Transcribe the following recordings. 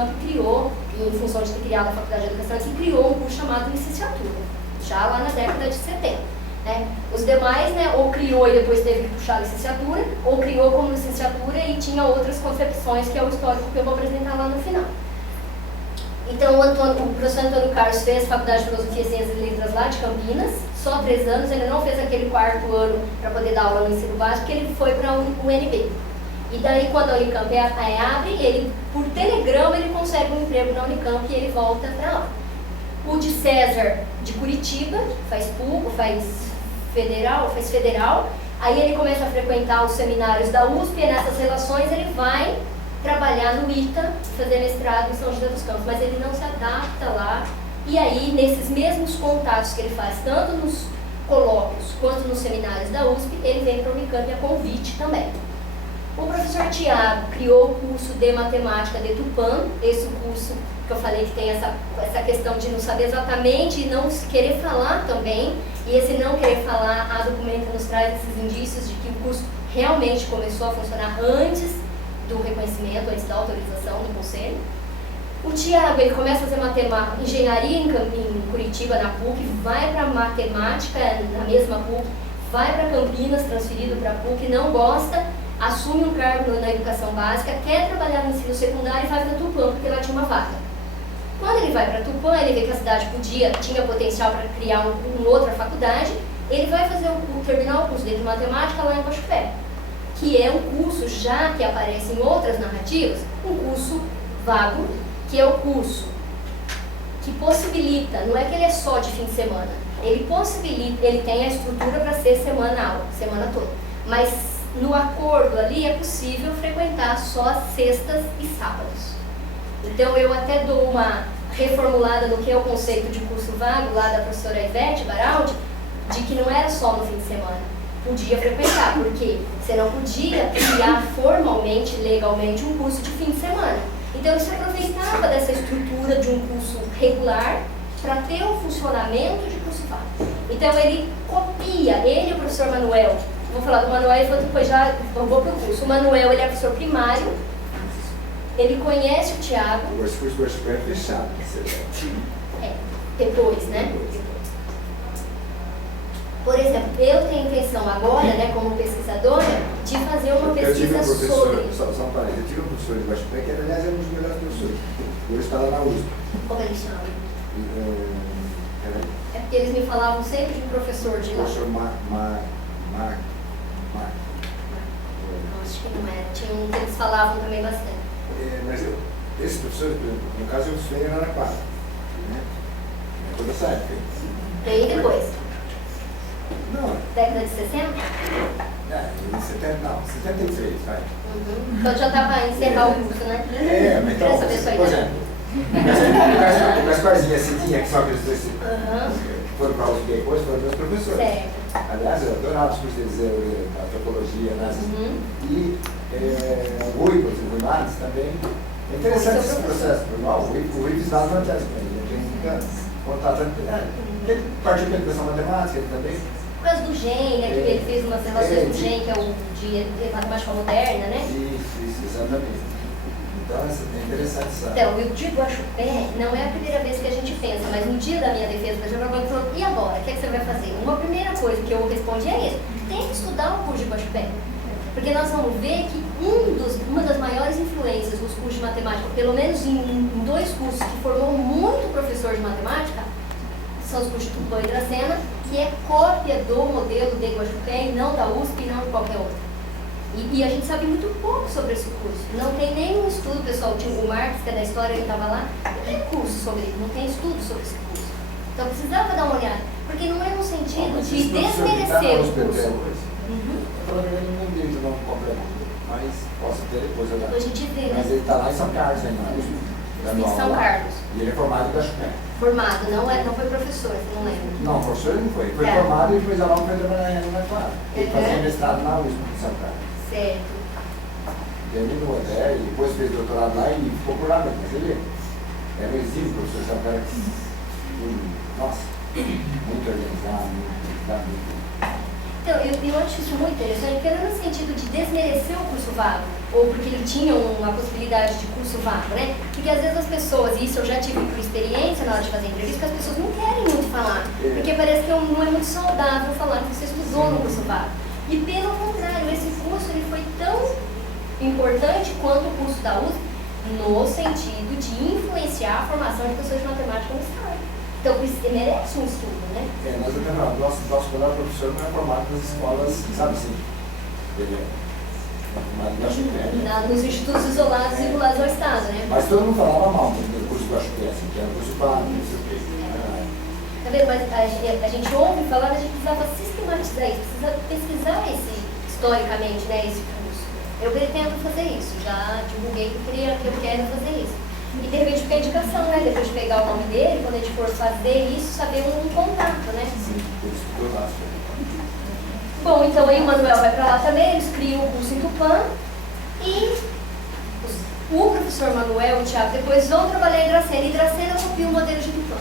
Unicamp criou, em função de ter criado a Faculdade de Educação, que criou um curso chamado licenciatura, já lá na década de 70. Né? Os demais, né, ou criou e depois teve que puxar a licenciatura, ou criou como licenciatura e tinha outras concepções, que é o histórico que eu vou apresentar lá no final. Então, o professor Antônio Carlos fez Faculdade de Filosofia, Ciências e Letras lá de Campinas, só 3 anos, ele não fez aquele 4º ano para poder dar aula no ensino básico, porque ele foi para o UNB. E daí, quando a Unicamp abre, ele, por telegrama, ele consegue um emprego na Unicamp e ele volta para lá. O de César, de Curitiba, faz PUC, faz federal, aí ele começa a frequentar os seminários da USP, e nessas relações ele vai trabalhar no ITA, fazer mestrado em São José dos Campos, mas ele não se adapta lá. E aí, nesses mesmos contatos que ele faz, tanto nos colóquios quanto nos seminários da USP, ele vem para a Unicamp a convite também. O professor Tiago criou o curso de matemática de Tupã, esse curso que eu falei que tem essa questão de não saber exatamente e não querer falar também, e esse não querer falar, a documenta nos traz esses indícios de que o curso realmente começou a funcionar antes do reconhecimento, antes da autorização do conselho. O Tiago, ele começa a fazer engenharia em Curitiba, na PUC, vai para matemática na mesma PUC, vai para Campinas, transferido para a PUC, não gosta, assume um cargo na educação básica, quer trabalhar no ensino secundário e vai para Tupã, porque lá tinha uma vaga. Quando ele vai para Tupã, ele vê que a cidade tinha potencial para criar uma outra faculdade, ele vai terminar o curso de matemática lá em Guaxupé, que é um curso, já que aparece em outras narrativas, um curso vago, que é o curso que possibilita, não é que ele é só de fim de semana, ele possibilita, ele tem a estrutura para ser semana toda, mas no acordo ali é possível frequentar só sextas e sábados. Então eu até dou uma reformulada no que é o conceito de curso vago lá da professora Ivete Baraldi, de que não era só no fim de semana, podia frequentar, porque você não podia criar formalmente, legalmente, um curso de fim de semana. Então ele se aproveitava dessa estrutura de um curso regular para ter um funcionamento de curso vago. Então ele copia, ele e o professor Manuel, vou falar do Manuel e depois já vou para o curso. O Manuel, ele é professor primário, ele conhece o Tiago. O curso do Guaxupé é fechado. Depois, né? Por exemplo, eu tenho intenção agora, né, como pesquisadora, de fazer uma pesquisa sobre... Só um parênteses, eu tive um professor de Guaxupé, que aliás é um dos melhores professores. Hoje está lá na USP. Como ele chama? É porque eles me falavam sempre de um professor de lá. Professor Acho que não era. Tinha um que eles falavam também bastante. Mas esse professor, no caso, eu estudei em Araraquara, né? É toda essa época. Bem depois. Não. Década de 60? Em 70, não, 73, vai. Então já estava a encerrar o curso, né? Mas então, por exemplo, o Gasparzinho e a Cidinha, que são aqueles dois que foram para a USP depois, foram meus professores. Certo. Aliás, eu adorava os cursos deles, a antropologia, né? E o Rui, por exemplo, o Marques também. É interessante esse processo, o Rui visitava as matérias com ele, a gente fica contato. Ele partiu da educação matemática, ele também. Por causa do GEM, né, que ele fez umas relações do GEM, que é o de matemática moderna, né? Isso, exatamente. Então é interessante isso. Então, o de Guaxupé não é a primeira vez que a gente pensa, mas no dia da minha defesa, por exemplo, alguém falou, e agora? O que é que você vai fazer? Uma primeira coisa que eu respondi é isso: tem que estudar o curso de Guaxupé. Porque nós vamos ver que uma das maiores influências dos cursos de matemática, pelo menos em 2 cursos que formou muito professor de matemática, são os cursos de Tupã e Dracena, que é cópia do modelo de Guaxupé e não da USP e não de qualquer outro. E a gente sabe muito pouco sobre esse curso. Não tem nenhum estudo, pessoal. O Marx, que é da história, ele estava lá, não tem curso sobre ele, não tem estudo sobre esse curso. Então precisava dar uma olhada, porque não é no sentido de desmerecer o curso. Eu não vi o nome completo, mas posso ter depois. Depois a gente vê, né? Mas ele está lá em São Carlos ainda. Em São Carlos. E ele é formado em Guaxupé. Formado, não foi professor, você não lembra? Não, professor ele não foi. Ele foi formado e depois lá foi trabalhar na Clara. Ele fazia mestrado na USP em São Carlos. Certo. Terminou até, e depois fez doutorado lá e ficou por lá mesmo. Mas ele era um exímio professor, sabe? Um cara que, nossa, muito organizado, muito. Então, eu acho isso muito interessante, porque não é no sentido de desmerecer o curso vago, ou porque ele tinha uma possibilidade de curso vago, né? Porque às vezes as pessoas, e isso eu já tive por experiência na hora de fazer entrevista, que as pessoas não querem muito falar, porque parece que não é muito saudável falar que você estudou no curso vago. E pelo contrário, esse curso ele foi tão importante quanto o curso da USP, no sentido de influenciar a formação de pessoas de matemática no estado. Então, merece um estudo, né? Nós até falamos, nosso melhor professor não é formado nas escolas, sabe assim, nos institutos isolados e vinculados ao Estado, né? Mas todo mundo falava mal do curso que eu acho que é assim, que era um curso pago, não sei o quê. Tá vendo? Mas a gente ouve falar, a gente precisava sistematizar isso, precisa pesquisar historicamente, né, esse curso. Eu pretendo fazer isso, já divulguei que eu quero fazer isso. E de repente fica a indicação, né? Depois de pegar o nome dele, quando a gente for fazer isso, saber um contato, né? Sim, ele estudou lá. Bom, então aí o Manuel vai para lá também, eles criam o curso em Tupã e o professor Manuel e o Thiago depois vão trabalhar em Dracena, e Dracena copia o modelo de Tupã.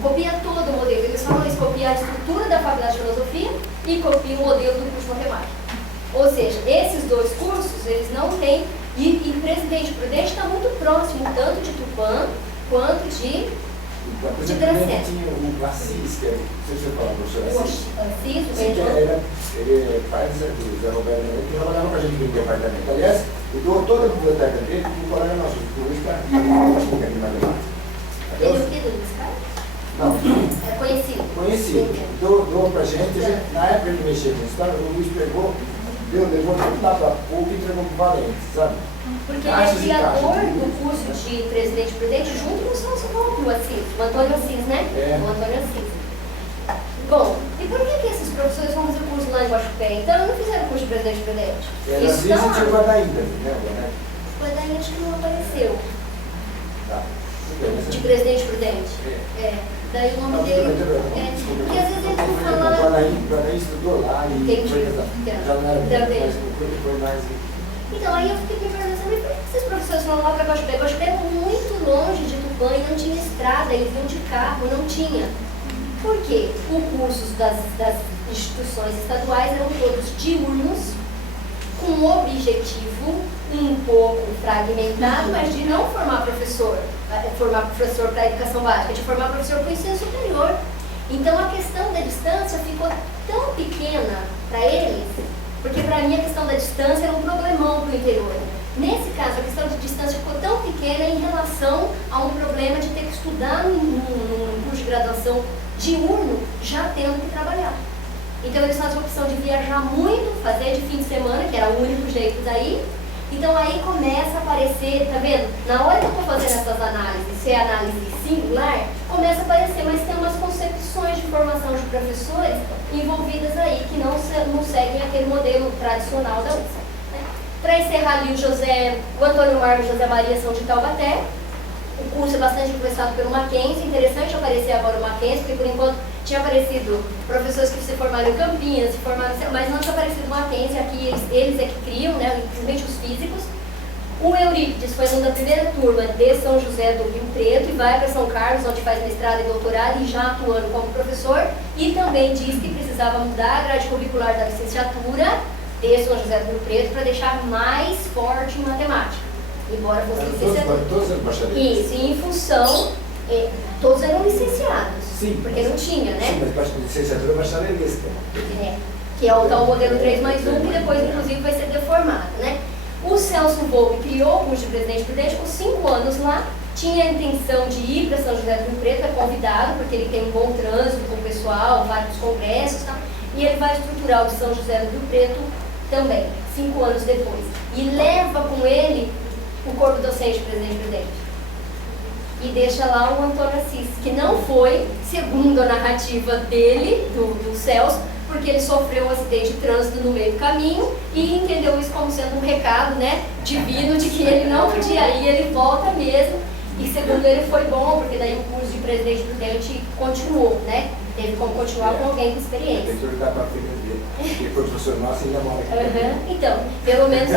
Copia todo o modelo, eles falam isso, copia a estrutura da Faculdade de Filosofia e copia o modelo do curso de Matemática. Ou seja, esses dois cursos, eles não têm. E Presidente Prudente está muito próximo, tanto de Tupã quanto de Dracena. Tinha o Assis, que é, não sei se você fala, professor Assis. O Assis, o ele é pai do Zé Roberto, ele trabalhava com a gente no departamento. Aliás, ele doou toda a biblioteca dele para um colega nosso, o Luiz Carlos, que é de matemática. Ele é o que do Luiz Carlos? Não. É conhecido. Conhecido. Doou para a gente, na época ele mexia com isso, o Luiz pegou. Levou tudo lá para a PUC e entregou para o Valente, sabe? Porque ele é criador do curso de Presidente Prudente junto com o Celso Volpe, o Assis, o Antônio Assis, né? É. O Antônio Assis. Bom, e por que esses professores vão fazer o curso lá em Guaxupé? Então, não fizeram o curso de Presidente Prudente? Era Assis e tinha o Guadaim também, né? O Guadaim acho que não apareceu. Tá. De Presidente Prudente. Daí o nome dele. Porque às vezes eles não falam. O Guadaim estudou lá e já não era foi mais. Então aí eu fiquei me perguntando, por que esses professores foram lá para Guaxupé? Guaxupé é muito longe de Tupã e não tinha estrada, eles iam de carro, não tinha. Por quê? Os cursos das instituições estaduais eram todos diurnos, com um objetivo um pouco fragmentado, mas de não formar professor para a educação básica, de formar professor para o ensino superior. Então a questão da distância ficou tão pequena para eles, porque para mim a questão da distância era um problemão para o interior. Nesse caso, a questão de distância ficou tão pequena em relação a um problema de ter que estudar num curso de graduação diurno, já tendo que trabalhar. Então eles fazem a opção de viajar muito, fazer de fim de semana, que era o único jeito daí. Então aí começa a aparecer, tá vendo? Na hora que eu estou fazendo essas análises, se é análise singular, começa a aparecer, mas tem umas concepções de formação de professores envolvidas aí, que não seguem aquele modelo tradicional da USP. Né? Para encerrar ali o Antônio Marcos e José Maria são de Taubaté. O curso é bastante influenciado pelo Mackenzie, interessante aparecer agora o Mackenzie, porque por enquanto tinha aparecido professores que se formaram em Campinas, mas não tinha aparecido o Mackenzie, aqui eles é que criam, né, principalmente os físicos. O Eurípides foi um da primeira turma de São José do Rio Preto e vai para São Carlos, onde faz mestrado e doutorado e já atuando como professor, e também diz que precisava mudar a grade curricular da licenciatura de São José do Rio Preto para deixar mais forte em matemática. Embora fosse licenciatura. Todos eram bacharéis. Isso, e em função, todos eram licenciados. Sim. Porque não tinha, né? Sim, mas licenciatura bacharelesca. Que é o tal modelo 3+1, que depois, inclusive, vai ser deformado, né? O Celso Volpe criou o curso de Presidente Prudente com 5 anos lá, tinha a intenção de ir para São José do Rio Preto, é convidado, porque ele tem um bom trânsito com o pessoal, vários congressos, tá? E ele vai estruturar o de São José do Rio Preto também, 5 anos depois. E leva com ele o corpo docente Presidente Prudente. E deixa lá o Antônio Assis, que não foi, segundo a narrativa dele, do Celso, porque ele sofreu um acidente de trânsito no meio do caminho e entendeu isso como sendo um recado, né, divino de que ele não podia ir, ele volta mesmo. E segundo ele foi bom, porque daí o curso de Presidente Prudente continuou, né? Teve como continuar com alguém com experiência. Tem que olhar para a filha dele, porque foi professor nosso e ainda mora aqui. Então, pelo menos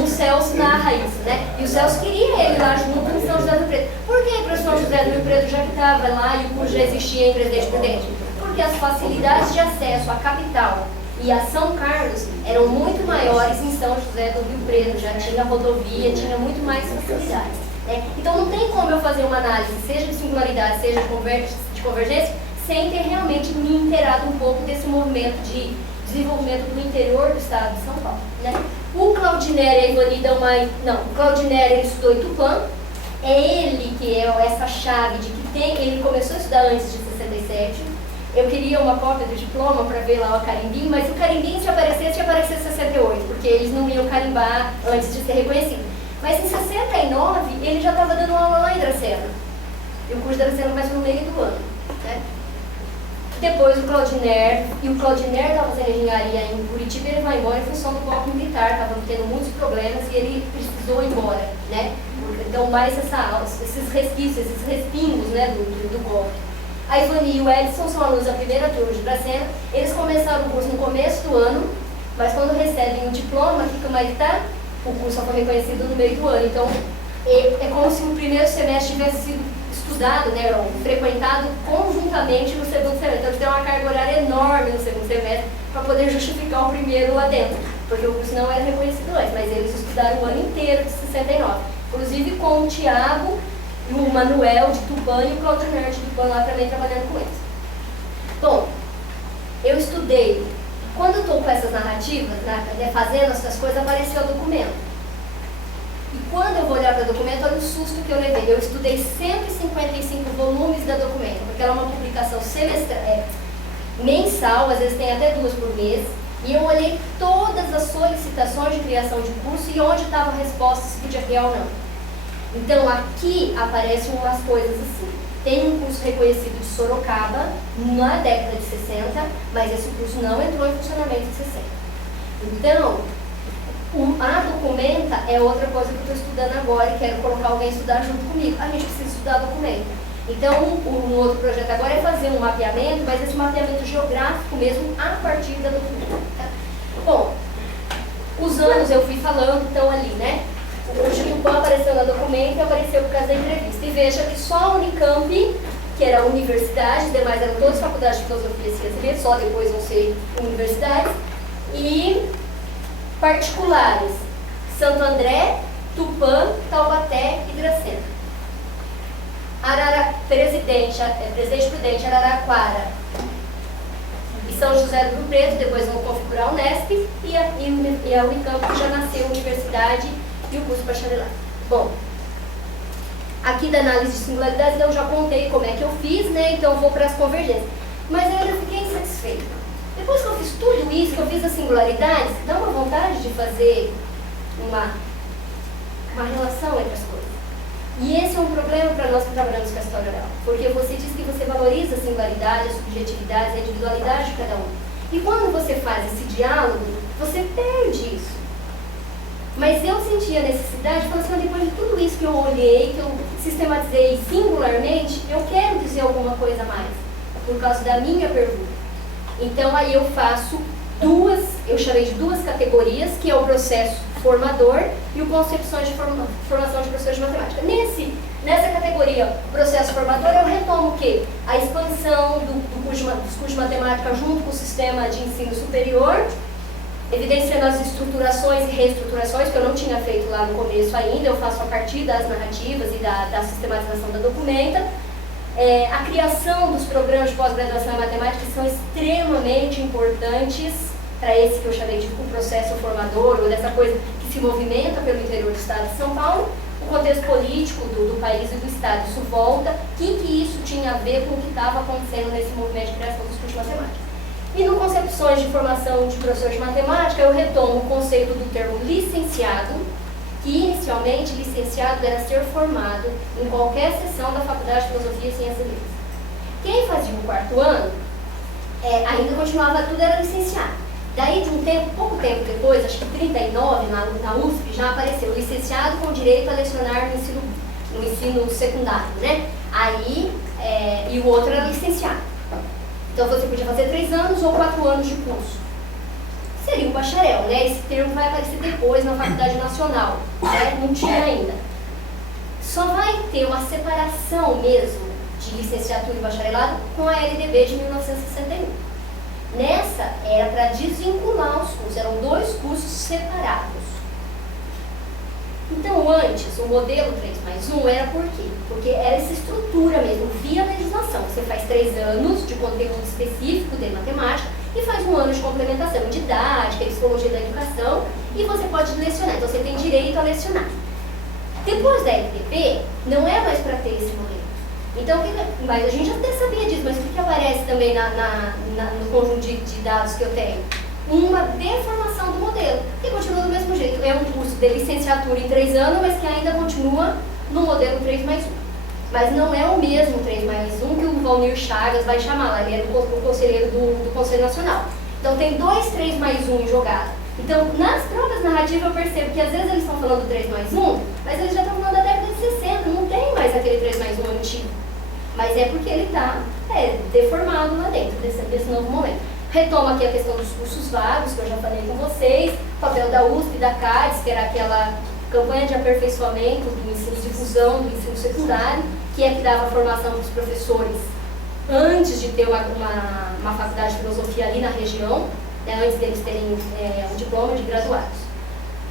o Celso narra isso, né? E o Celso queria ele lá junto em São José do Rio Preto. Por que para São José do Rio Preto já que estava lá e o curso já existia em Presidente Prudente? Porque as facilidades de acesso à capital e a São Carlos eram muito maiores em São José do Rio Preto, já tinha rodovia, tinha muito mais facilidades. Né? Então não tem como eu fazer uma análise, seja de singularidade, seja de convergência, sem ter realmente me inteirado um pouco desse movimento de desenvolvimento do interior do estado de São Paulo. Né? O Claudinelli e a Ivani dão mais... Não, o Claudinelli ele estudou em Tupã, é ele que é essa chave de que tem... Ele começou a estudar antes de 67, eu queria uma cópia do diploma para ver lá o carimbinho, mas o carimbinho se aparecesse, ia aparecer em 68, porque eles não iam carimbar antes de ser reconhecido. Mas em 69, ele já estava dando aula lá em Dracena. E o curso de Dracena começa no meio do ano. Né? Depois o Claudiner, e o Claudiner estava fazendo engenharia em Curitiba, ele vai embora em função do golpe militar, estava tendo muitos problemas e ele precisou ir embora. Né? Então, mais esses resquícios, esses respingos, né, do golpe. A Ivani e o Edson são alunos da primeira turma de Dracena, eles começaram o curso no começo do ano, mas quando recebem o diploma, aqui como é que está? O curso só foi reconhecido no meio do ano. Então, é como se o primeiro semestre tivesse sido estudado, né, ou frequentado conjuntamente no segundo semestre. Então, eles têm uma carga horária enorme no segundo semestre para poder justificar o primeiro lá dentro, porque o curso não era reconhecido antes, mas eles estudaram o ano inteiro de 69. Inclusive com o Tiago e o Manuel de Tupã e o Claudinei de Tupã lá também trabalhando com eles. Bom, eu estudei. Quando eu estou com essas narrativas, né, fazendo essas coisas, apareceu o documento. E quando eu vou olhar para o documento, olha o susto que eu levei. Eu estudei 155 volumes da documento, porque ela é uma publicação mensal, às vezes tem até 2 por mês. E eu olhei todas as solicitações de criação de curso e onde estava a resposta, se podia criar ou não. Então, aqui aparecem umas coisas assim. Tem um curso reconhecido de Sorocaba, na década de 60, mas esse curso não entrou em funcionamento em 60. Então, a documenta é outra coisa que eu estou estudando agora e quero colocar alguém a estudar junto comigo. A gente precisa estudar documento. Então, o outro projeto agora é fazer um mapeamento, mas esse mapeamento geográfico mesmo a partir da documenta. Tá? Bom, os anos eu fui falando, então ali, né? O Tupã apareceu na documento e apareceu por causa da entrevista. E veja que só a Unicamp, que era a universidade, os demais eram todas faculdades de filosofia e ciência, só depois vão ser universidades, e particulares, Santo André, Tupã, Taubaté e Dracena. Presidente Prudente, Araraquara e São José do Rio Preto, depois vão configurar a Unesp, e a Unicamp, que já nasceu universidade e o curso bacharelado. Bom, aqui da análise de singularidades eu já contei como é que eu fiz, né? Então eu vou para as convergências. Mas eu ainda fiquei insatisfeita. Depois que eu fiz tudo isso, que eu fiz as singularidades, dá uma vontade de fazer uma relação entre as coisas. E esse é um problema para nós que trabalhamos com a história oral. Porque você diz que você valoriza a singularidade, a subjetividade, a individualidade de cada um. E quando você faz esse diálogo, você perde isso. Mas eu senti a necessidade de falar assim, depois de tudo isso que eu olhei, que eu sistematizei singularmente, eu quero dizer alguma coisa a mais, por causa da minha pergunta. Então aí eu faço eu chamei de 2 categorias, que é o processo formador e o concepções de formação de professores de matemática. Nessa categoria, processo formador, eu retomo o quê? A expansão dos cursos de matemática junto com o sistema de ensino superior, evidenciando as estruturações e reestruturações, que eu não tinha feito lá no começo ainda, eu faço a partir das narrativas e da sistematização da documenta. A criação dos programas de pós-graduação em matemática são extremamente importantes para esse que eu chamei de o processo formador, ou dessa coisa que se movimenta pelo interior do estado de São Paulo, o contexto político do país e do estado, isso volta, o que isso tinha a ver com o que estava acontecendo nesse movimento de criação dos cursos de matemática. E no Concepções de Formação de Professores de Matemática, eu retomo o conceito do termo licenciado, que inicialmente licenciado era ser formado em qualquer seção da Faculdade de Filosofia e Ciências Letras. Quem fazia o 4º ano, ainda continuava, tudo era licenciado. Daí de pouco tempo depois, acho que 39, na USP, já apareceu licenciado com direito a lecionar no ensino secundário, né? Aí, e o outro era licenciado. Então você podia fazer 3 anos ou 4 anos de curso. Seria um bacharel, né? Esse termo vai aparecer depois na Faculdade Nacional, né? Não tinha ainda. Só vai ter uma separação mesmo de licenciatura e bacharelado com a LDB de 1961. Nessa, era para desvincular os cursos, eram 2 cursos separados. Então, antes, o modelo 3+1 era por quê? Porque era essa estrutura mesmo, via legislação. Você faz 3 anos de conteúdo específico de matemática e faz 1 ano de complementação em didática, psicologia da educação, e você pode lecionar. Então, você tem direito a lecionar. Depois da LDB, não é mais para ter esse modelo. Então, mas a gente até sabia disso, mas o que aparece também no conjunto de dados que eu tenho? Uma deformação do modelo, que continua do mesmo jeito. É um curso de licenciatura em 3 anos, mas que ainda continua no modelo 3+1. Mas não é o mesmo 3+1 que o Valnir Chagas vai chamar lá, ele é o conselheiro do Conselho Nacional. Então tem 2 3+1 jogados. Então, nas próprias narrativas eu percebo que às vezes eles estão falando do 3+1, mas eles já estão falando da década de 60, não tem mais aquele 3+1 antigo. Mas é porque ele está deformado lá dentro desse novo momento. Retoma aqui a questão dos cursos vagos, que eu já falei com vocês, o papel da USP e da CADES, que era aquela campanha de aperfeiçoamento do ensino de fusão do ensino secundário, que é que dava formação para os professores antes de ter uma faculdade de filosofia ali na região, né, antes deles terem um diploma de graduados.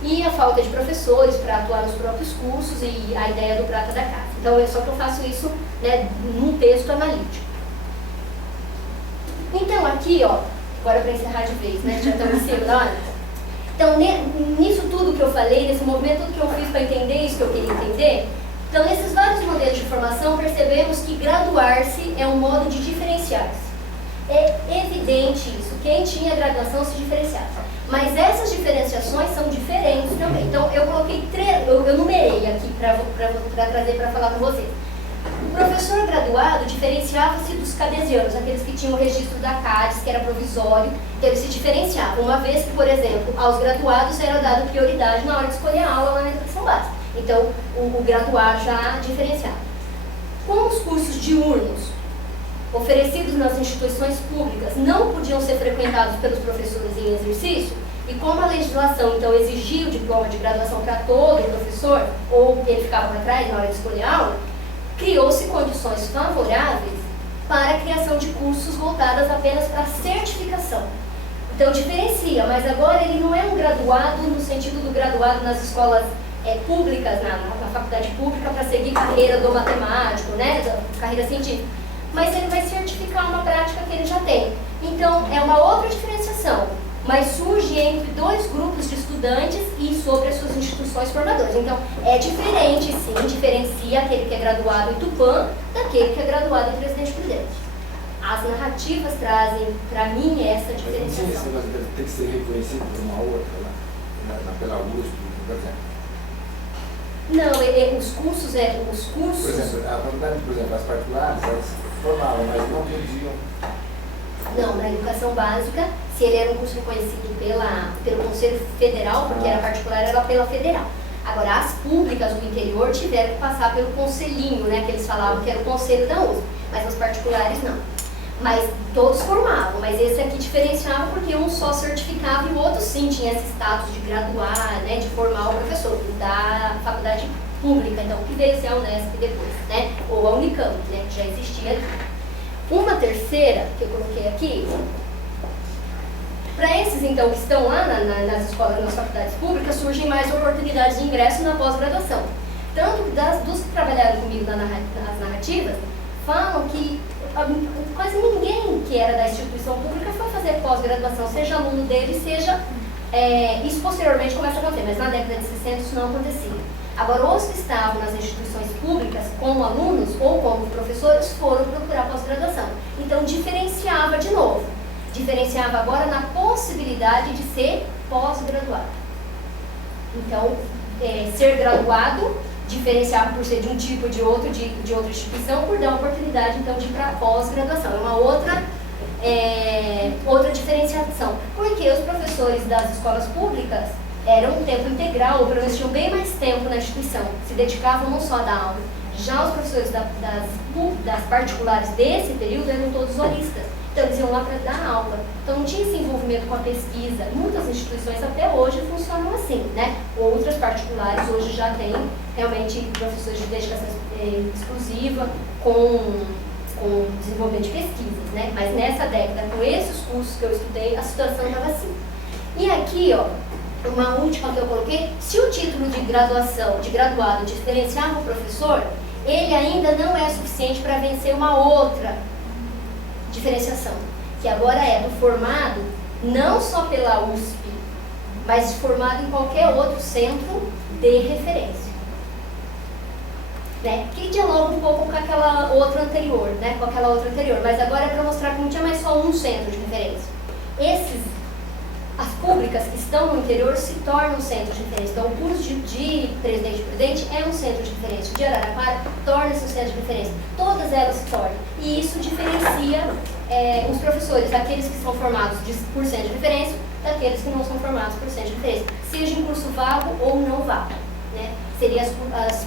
E a falta de professores para atuar nos próprios cursos e a ideia do prata da casa. Então, é só que eu faço isso, né, num texto analítico. Então, aqui, ó, agora para encerrar de vez, né, já estamos em cima da hora. Então, nisso tudo que eu falei, nesse movimento que eu fiz para entender isso que eu queria entender, então, nesses vários modelos de formação, percebemos que graduar-se é um modo de diferenciar-se. É evidente isso, quem tinha graduação se diferenciava. Mas essas diferenciações são diferentes também. Então, eu coloquei eu numerei aqui para trazer para falar com vocês. O professor graduado diferenciava-se dos cadesianos, aqueles que tinham o registro da CADES, que era provisório, então eles se diferenciavam. Uma vez que, por exemplo, aos graduados era dado prioridade na hora de escolher a aula lá na educação básica. Então, o graduado já diferenciava. Com os cursos diurnos, oferecidos nas instituições públicas, não podiam ser frequentados pelos professores em exercício, e como a legislação, então, exigia o diploma de graduação para todo professor, ou ele ficava para trás na hora de escolher a aula, criou-se condições favoráveis para a criação de cursos voltados apenas para certificação. Então, diferencia, mas agora ele não é um graduado no sentido do graduado nas escolas públicas, na faculdade pública, para seguir carreira do matemático, né, carreira científica, mas ele vai certificar uma prática que ele já tem. Então, é uma outra diferenciação, mas surge entre 2 grupos de estudantes e sobre as suas instituições formadoras. Então, é diferente, sim, diferencia aquele que é graduado em Tupã daquele que é graduado em Presidente Prudente. As narrativas trazem, para mim, essa diferenciação. Mas não tinha esse tem que ser reconhecido por uma outra, pela USP, por exemplo? Não, os cursos... Por exemplo, a faculdade, por exemplo, as particulares, elas formavam, mas não podiam... Não, na educação básica, se ele era um curso reconhecido pelo Conselho Federal, porque era particular, era pela federal. Agora, as públicas do interior tiveram que passar pelo conselhinho, né, que eles falavam que era o conselho da USP, mas as particulares não. Mas todos formavam, mas esse aqui diferenciava porque um só certificava e o outro sim tinha esse status de graduar, né, de formar o professor da faculdade pública, então, que veio ser a Unesp depois, né, ou a Unicamp, né, que já existia aqui. Uma terceira, que eu coloquei aqui, para esses, então, que estão lá nas escolas, nas faculdades públicas, surgem mais oportunidades de ingresso na pós-graduação. Tanto dos que trabalharam comigo nas narrativas, falam que quase ninguém que era da instituição pública foi fazer pós-graduação, seja aluno dele, seja... isso posteriormente começa a acontecer, mas na década de 60 isso não acontecia. Agora, os que estavam nas instituições públicas, como alunos ou como professores, foram procurar pós-graduação. Então, diferenciava de novo. Diferenciava agora na possibilidade de ser pós-graduado. Então, ser graduado diferenciava por ser de um tipo de outra instituição, por dar a oportunidade, então, de ir para pós-graduação. É uma outra diferenciação. Porque os professores das escolas públicas eram um tempo integral, ou pelo menos tinham bem mais tempo na instituição, se dedicavam não só a dar aula. Já os professores das particulares desse período eram todos horistas, então eles iam lá para dar aula. Então não tinha esse envolvimento com a pesquisa. Muitas instituições até hoje funcionam assim, né? Outras particulares hoje já têm realmente professores de dedicação exclusiva, com com desenvolvimento de pesquisas, né? Mas nessa década, com esses cursos que eu estudei, a situação estava assim. E aqui, ó, uma última que eu coloquei, se o título de graduação, de graduado, diferenciava o professor, ele ainda não é suficiente para vencer uma outra diferenciação, que agora é do formado, não só pela USP, mas formado em qualquer outro centro de referência. Né? Que dialoga um pouco com aquela outra anterior, né? Mas agora é para mostrar que não tinha mais só um centro de referência. As públicas que estão no interior se tornam centros de referência. Então, o curso de Presidente Prudente é um centro de referência. O de Araraquara torna-se um centro de referência. Todas elas se tornam. E isso diferencia os professores, aqueles que são formados por centro de referência, daqueles que não são formados por centro de referência. Seja em curso vago ou não vago. Né? Seriam as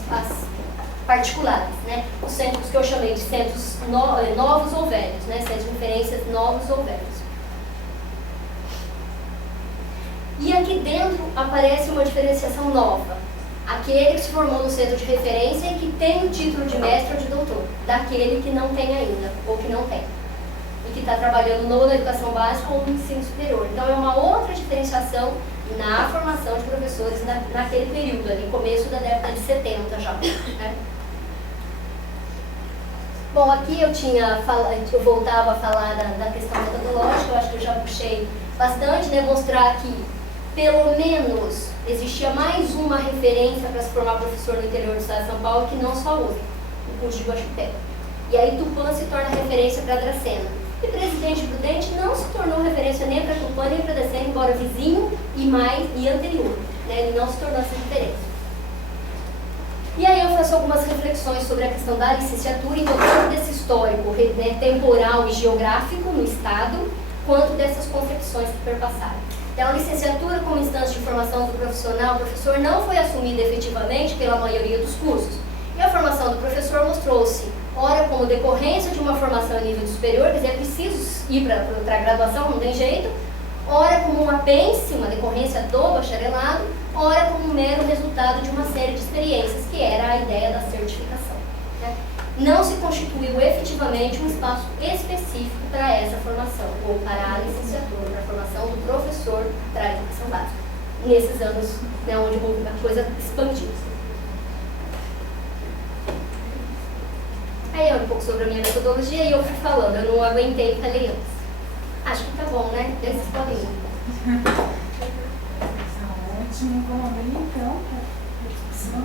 particulares. Né? Os centros que eu chamei de centros novos ou velhos. Né? Centros de referências novos ou velhos. E aqui dentro aparece uma diferenciação nova. Aquele que se formou no centro de referência e que tem o título de mestre ou de doutor. Daquele que não tem ainda, ou que não tem. E que está trabalhando na educação básica ou no ensino superior. Então é uma outra diferenciação na formação de professores naquele período, ali, começo da década de 70 já. Né? Bom, aqui eu voltava a falar da questão metodológica, eu acho que eu já puxei bastante, demonstrar que pelo menos existia mais uma referência para se formar professor no interior do estado de São Paulo que não só houve, o curso de Guaxupé. E aí Tupã se torna referência para Dracena. E Presidente Prudente não se tornou referência nem para Tupã nem para Dracena, embora vizinho e anterior. Né? Ele não se tornou essa referência. E aí eu faço algumas reflexões sobre a questão da licenciatura, então tanto desse histórico, né, temporal e geográfico no estado, quanto dessas concepções que perpassaram. Então, a licenciatura como instância de formação do profissional, o professor não foi assumida efetivamente pela maioria dos cursos. E a formação do professor mostrou-se, ora como decorrência de uma formação em nível superior, quer dizer, é preciso ir para a graduação, não tem jeito, ora como um apêndice, uma decorrência do bacharelado, ora como um mero resultado de uma série de experiências, que era a ideia da certificação. Né? Não se constituiu efetivamente um espaço específico para essa formação, ou para a licenciatura, para a formação do professor para a educação básica, nesses anos, né, onde a coisa expandiu. Aí é um pouco sobre a minha metodologia e eu fui falando, eu não aguentei e falei antes. Acho que tá bom, né? Vocês podem ir. Ótimo, vamos abrir então para a discussão.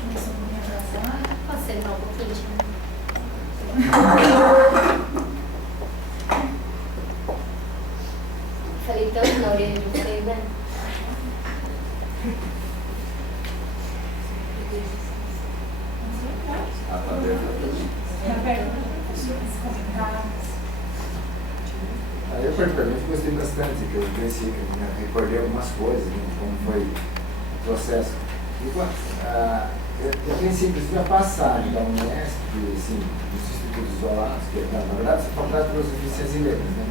Começou um pouquinho atrasada. Posso sentar um pouquinho? Falei tanto na orelha de vocês, né? Eu particularmente gostei bastante, que eu pensei, recordei algumas coisas, né, como foi o processo. Eu pensei, inclusive, a passagem da Unesp, assim, dos institutos isolados, que na verdade é a Faculdade de Filosofia, Ciências e Letras, né?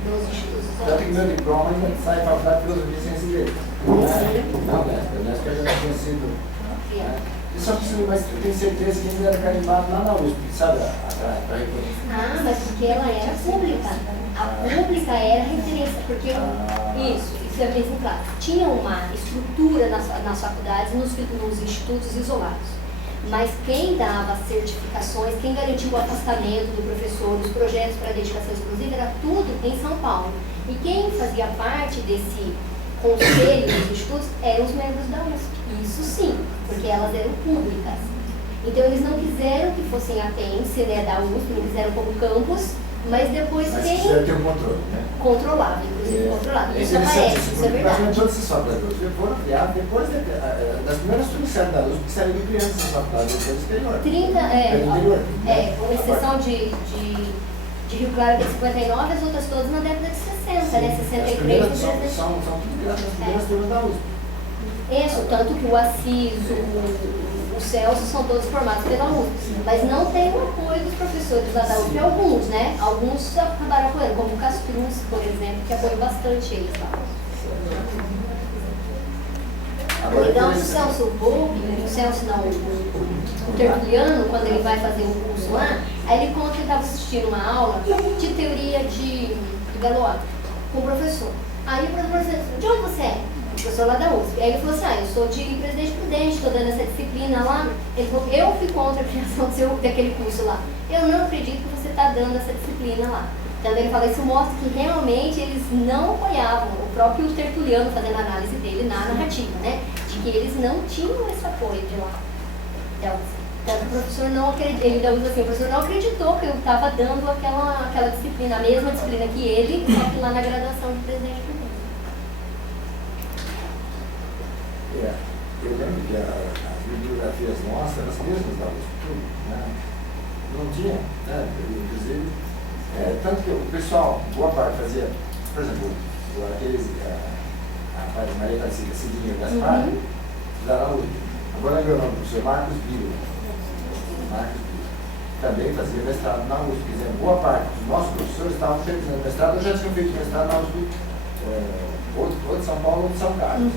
Tanto que meu diploma ainda sai a Faculdade de Filosofia, Ciências e Letras. Não, né? A Unesp eu já tinha sido. Né? Eu só preciso, mas eu tenho certeza que ainda era carimbado lá na USP, sabe? Para reconhecer. Ah, mas porque ela era pública. A pública era referência, porque isso é bem claro. Tinha uma estrutura nas faculdades, nos institutos isolados. Mas quem dava certificações, quem garantia o afastamento do professor, os projetos para dedicação exclusiva, era tudo em São Paulo. E quem fazia parte desse conselho dos institutos eram os membros da USP. Isso sim, porque elas eram públicas. Então eles não quiseram que fossem apêndice, né, da USP, não quiseram como campus, mas depois quem quiseram ter um controle, né? Controlava, inclusive controlava. Isso aparece, isso é verdade. Praticamente todas essas faculdades foram criadas depois das primeiras turmas da USP, que saíram de crianças nessas faculdades do exterior. 30, com exceção de Rio Claro, que é 59, as outras todas na década de 60, né? 63 e 60. São tudo criadas nas primeiras turmas da USP. Isso, tanto que o Assis, o Celso são todos formados pela USP, mas não tem o apoio dos professores lá da USP, alguns, né? Alguns acabaram apoiando, como o Castruz, por exemplo, que apoia bastante eles lá. Agora, Então, o Celso Volpi, o Celso não, o Tertuliano, quando ele vai fazer o curso lá, aí ele conta que estava assistindo uma aula de teoria de Galois com o professor. Aí o professor disse, de onde você é? O professor lá da USP. Aí ele falou assim, eu sou de Presidente Prudente, estou dando essa disciplina lá. Ele falou, eu fui contra a criação daquele curso lá. Eu não acredito que você está dando essa disciplina lá. Então ele fala, isso mostra que realmente eles não apoiavam, o próprio Tertuliano fazendo a análise dele na narrativa, né? De que eles não tinham esse apoio de lá. Então o professor não acreditou, ele usa assim, o professor não acreditou que eu estava dando aquela disciplina, a mesma disciplina que ele, só que lá na graduação de Presidente Prudente. Eu lembro que as bibliografias nossas eram as mesmas da USP, né? Não tinha, né? Inclusive, tanto que o pessoal, boa parte fazia, por exemplo, aqueles, a Maria Aparecida, Cidinha Gaspar, fizeram a USP. Agora lembrou o nome do professor Marcos Biro. Também fazia mestrado na USP. Quer dizer, boa parte dos nossos professores estavam fazendo mestrado, eu já tinha feito mestrado na USP, ou de São Paulo ou de São Carlos.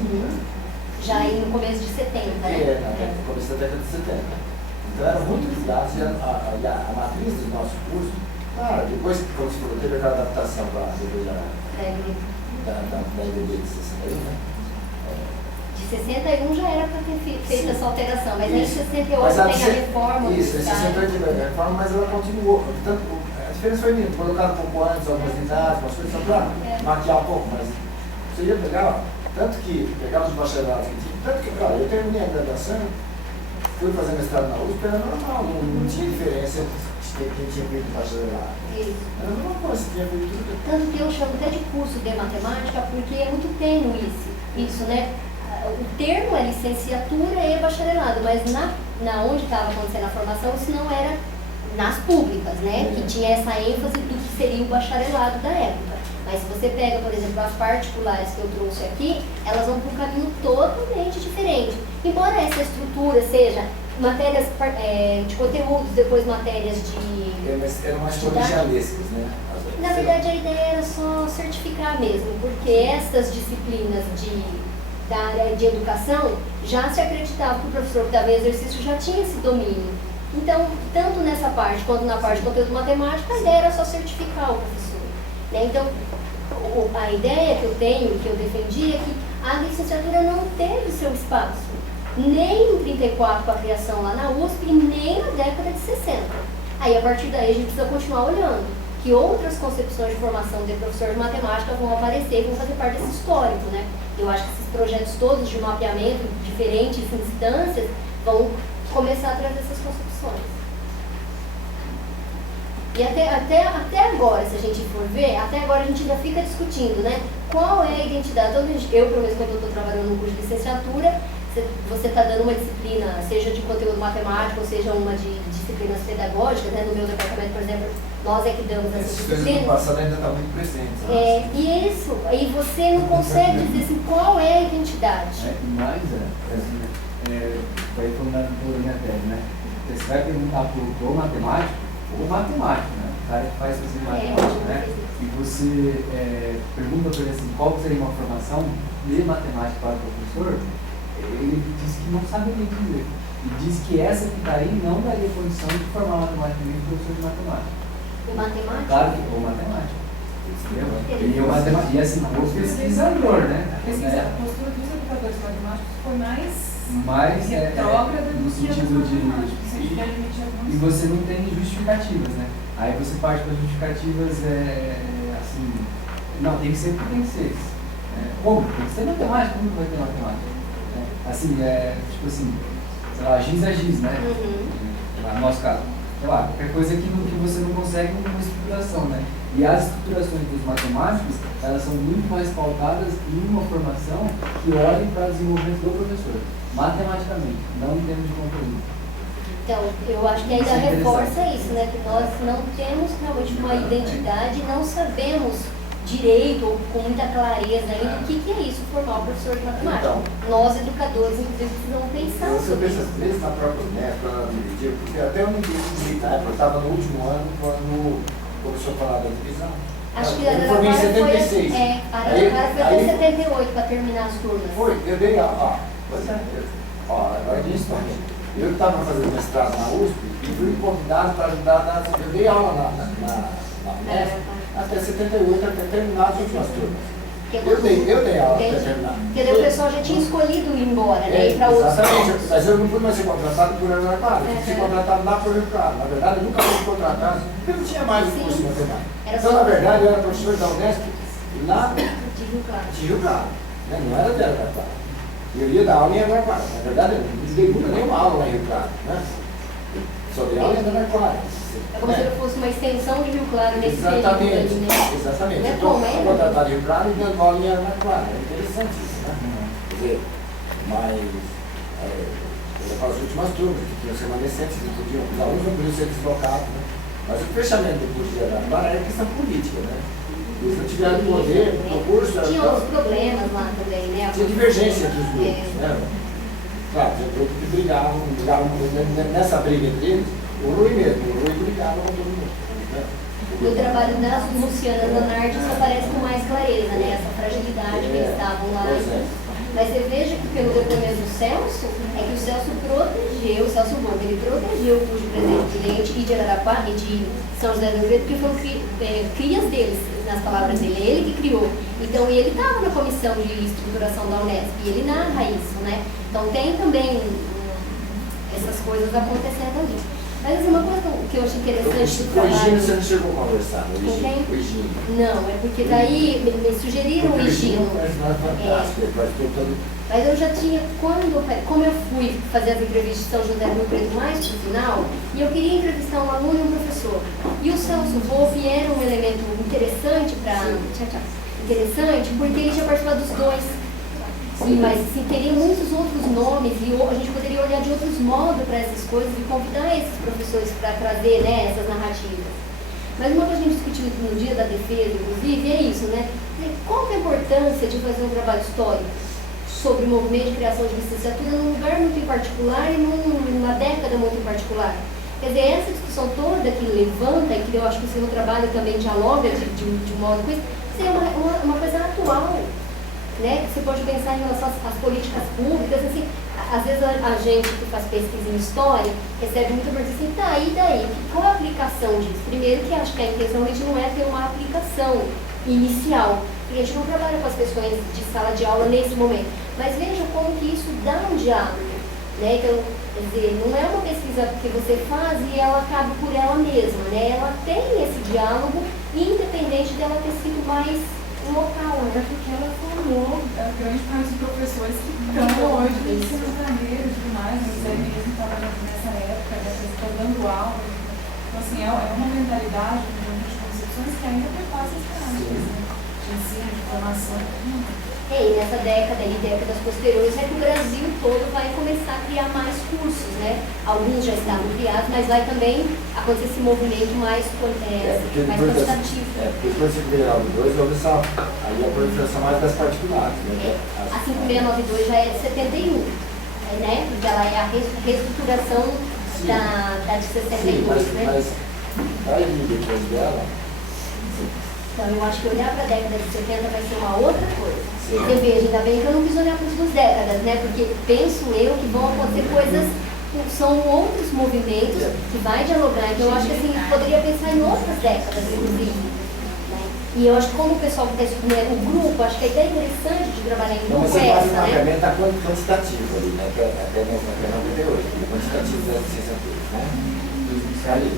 Já aí no começo de 70, né? No começo da década de 70. Então eram muito ligados e a matriz do nosso curso, claro, depois que, como você falou, teve aquela adaptação da EBD de 61, né? De 61 já era para ter feito essa alteração, mas aí em 68 mas tem a reforma. Isso, em 68 teve a reforma, mas ela continuou. Portanto, a diferença foi mínima, colocaram um pouco antes algumas unidades, umas coisas só para maquiar um pouco, mas você ia pegar, tanto que pegava os bacharelados que tinha, tanto que, olha, eu terminei a graduação, fui fazer mestrado na USP, era normal, não tinha diferença entre quem tinha feito bacharelado. Era a mesma coisa, você tinha feito tudo. Tanto que eu chamo até de curso de matemática, porque é muito tênue isso, né? O termo é licenciatura e bacharelado, mas na onde estava acontecendo a formação, isso não era nas públicas, né? Que tinha essa ênfase do que seria o bacharelado da época. Mas se você pega, por exemplo, as particulares que eu trouxe aqui, elas vão para um caminho totalmente diferente. Embora essa estrutura seja matérias de conteúdos, depois matérias de... Eram mais colegialescas, né? Na verdade, a ideia era só certificar mesmo, porque essas disciplinas da área de educação já se acreditava que o professor que dava exercício já tinha esse domínio. Então, tanto nessa parte quanto na parte de conteúdo matemático, a ideia era só certificar o professor. Né? Então, a ideia que eu tenho, que eu defendi, é que a licenciatura não teve seu espaço, nem em 34 com a criação lá na USP, nem na década de 60. Aí, a partir daí, a gente precisa continuar olhando que outras concepções de formação de professor de matemática vão aparecer e vão fazer parte desse histórico, né? Eu acho que esses projetos todos de mapeamento, diferentes instâncias, vão começar a trazer essas concepções. E até agora, se a gente for ver, até agora a gente ainda fica discutindo, né? Qual é a identidade? Então, eu, pelo menos, quando eu estou trabalhando no curso de licenciatura, você está dando uma disciplina, seja de conteúdo matemático, ou seja uma de disciplinas pedagógicas, né? No meu departamento, por exemplo, nós é que damos essas disciplinas. O passado ainda está muito presente. E isso, aí você não consegue dizer assim, qual é a identidade. Mas, vai falando da minha tese, né? Você vai perguntar para o matemático, ou matemático, né? O cara que faz esse matemática, né? E você pergunta para ele assim, qual seria uma formação de matemática para o professor, ele diz que não sabe nem dizer. E diz que essa que está aí não daria condição de formar matematicamente professor de matemática. E matemática? Claro que ou matemática. E o matemático, e assim, o pesquisador, né? A postura dos educadores matemáticos foi mais retrógrada no sentido de. E você não tem justificativas, né? Aí você parte para justificativas, assim, não, tem que ser porque tem que ser. Como? Tem que ser matemática, como vai ter matemática? Assim, tipo assim, sei lá, giz é giz, né? No nosso caso. Sei lá, qualquer coisa que você não consegue uma estruturação, né? E as estruturações dos matemáticos, elas são muito mais pautadas em uma formação que olhe para o desenvolvimento do professor, matematicamente, não em termos de conteúdo. Então, eu acho que ainda reforça isso, né? Que nós não temos realmente uma identidade, não sabemos direito ou com muita clareza ainda o que é isso, formar um professor de matemática. Então, nós, educadores, inclusive, precisamos pensar você sobre pensa isso. mesmo na própria UNESP, quando ela dividiu, porque até eu não entendi, eu estava no último ano quando começou a falar da divisão. Acho que a eu formei em 76. a Araraquara foi até 78 para terminar as turmas. Foi, eu dei Pois é. Ó, agora disso também. Eu estava fazendo mestrado na USP e fui convidado para ajudar a dar. Eu dei aula na UNESP até 78, até terminar as últimas turmas. Eu dei aula até terminar. Porque daí o pessoal já tinha escolhido ir embora, né? Ir para outros. Exatamente, mas eu não fui mais ser contratado por Araraquara, eu fui ser contratado lá por Rio Claro. Na verdade, eu nunca fui contratado, porque eu não tinha mais o curso de matemática. Então, na verdade, eu era professor da Unesp lá de Rio Claro, né? Não era de Araraquara. Eu ia dar aula em Araraquara. Na verdade, eu não dei nunca nenhuma aula lá em Rio Claro, né? Só dei aula em Araraquara. É como se eu fosse uma extensão de Rio Claro nesse Exatamente, período, né? exatamente. Não é Então, como é? eu vou tratar de Rio Claro e dando aula em Araraquara. É interessante isso, né? Quer dizer, mas eu falo as últimas turmas, que tinham remanescentes, os alunos não podiam ser deslocados, né? Mas o fechamento do curso de Araraquara é questão política, né? Eles não tiveram poder no curso. Tinha outros problemas lá também, né? Tinha divergência entre os grupos, né? Claro, tinha grupos que brigavam nessa briga entre eles, o Rui mesmo, o Rui brigava com todo mundo. Né? O trabalho das Lucianas da NARD só aparece com mais clareza, né? Essa fragilidade que eles estavam lá. Mas você veja que pelo depoimento do Celso, é que o Celso protegeu, o Celso Borba, ele protegeu o curso de Presidente e de Araraquara e de São José do Rio Preto, porque foram crias deles, nas palavras dele, ele que criou. Então ele estava na comissão de estruturação da Unesp e ele narra isso, né? Então tem também essas coisas acontecendo ali. Mas assim, uma coisa que eu acho interessante do trabalho... O Higino você não chegou a conversar, o Higino. Não, é porque daí me sugeriram o Higino. Mas eu já tinha, como eu fui fazer as entrevistas de São José do Rio Preto mais pro final, e eu queria entrevistar um aluno e um professor. E o Celso Wolff era um elemento interessante interessante, porque ele tinha participado dos dois. Sim, mas sim, teria muitos outros nomes e a gente poderia olhar de outros modos para essas coisas e convidar esses professores para trazer, né, essas narrativas. Mas uma coisa que a gente discutiu no dia da defesa, inclusive, é isso, né? Qual que é a importância de fazer um trabalho histórico sobre o movimento de criação de licenciatura num lugar muito em particular e numa década muito em particular? Quer dizer, essa discussão toda que levanta, e que eu acho que o seu trabalho também dialoga de modo com isso, é uma coisa atual. Né, que você pode pensar em relação às políticas públicas, assim, às vezes a gente que faz pesquisa em história recebe muita pergunta assim, tá, e daí? Qual é a aplicação disso? Primeiro que acho que a intenção realmente não é ter uma aplicação inicial, porque a gente não trabalha com as questões de sala de aula nesse momento, mas veja como que isso dá um diálogo, né? Então, quer dizer, não é uma pesquisa que você faz e ela cabe por ela mesma, né? Ela tem esse diálogo, independente dela ter sido mais local, até porque ela formou a grande parte dos professores que estão hoje no ensino brasileiro e tudo mais, o Zé mesmo estava nessa época, está dando aula. Então, assim, é uma mentalidade, de concepções que ainda perpassa as práticas, né? De ensino, de formação. E nessa década e décadas posteriores é que o Brasil todo vai começar a criar mais cursos, né? Alguns já estavam criados, mas vai também acontecer esse movimento mais quantitativo. Porque depois você criar o 2, houve aí a proliferação mais das particulares. Né? A 5692 já é de 71, né? Porque ela é a reestruturação da de 62, sim, né? Mas vai vir depois dela. Então, eu acho que olhar para a década de 70 vai ser uma outra coisa. Sim. Você veja, ainda bem que eu não quis olhar para as duas décadas, né? Porque penso eu que vão acontecer coisas, são outros movimentos que vai dialogar. Então, eu acho que assim, poderia pensar em outras décadas, inclusive. Né? E eu acho que como o pessoal que está estudando o grupo, acho que a ideia interessante de trabalhar em grupo você é faz um essa, né? mapeamento quantitativo ali, né? Até 98, quantitativo das licenciaturas, né? Ali.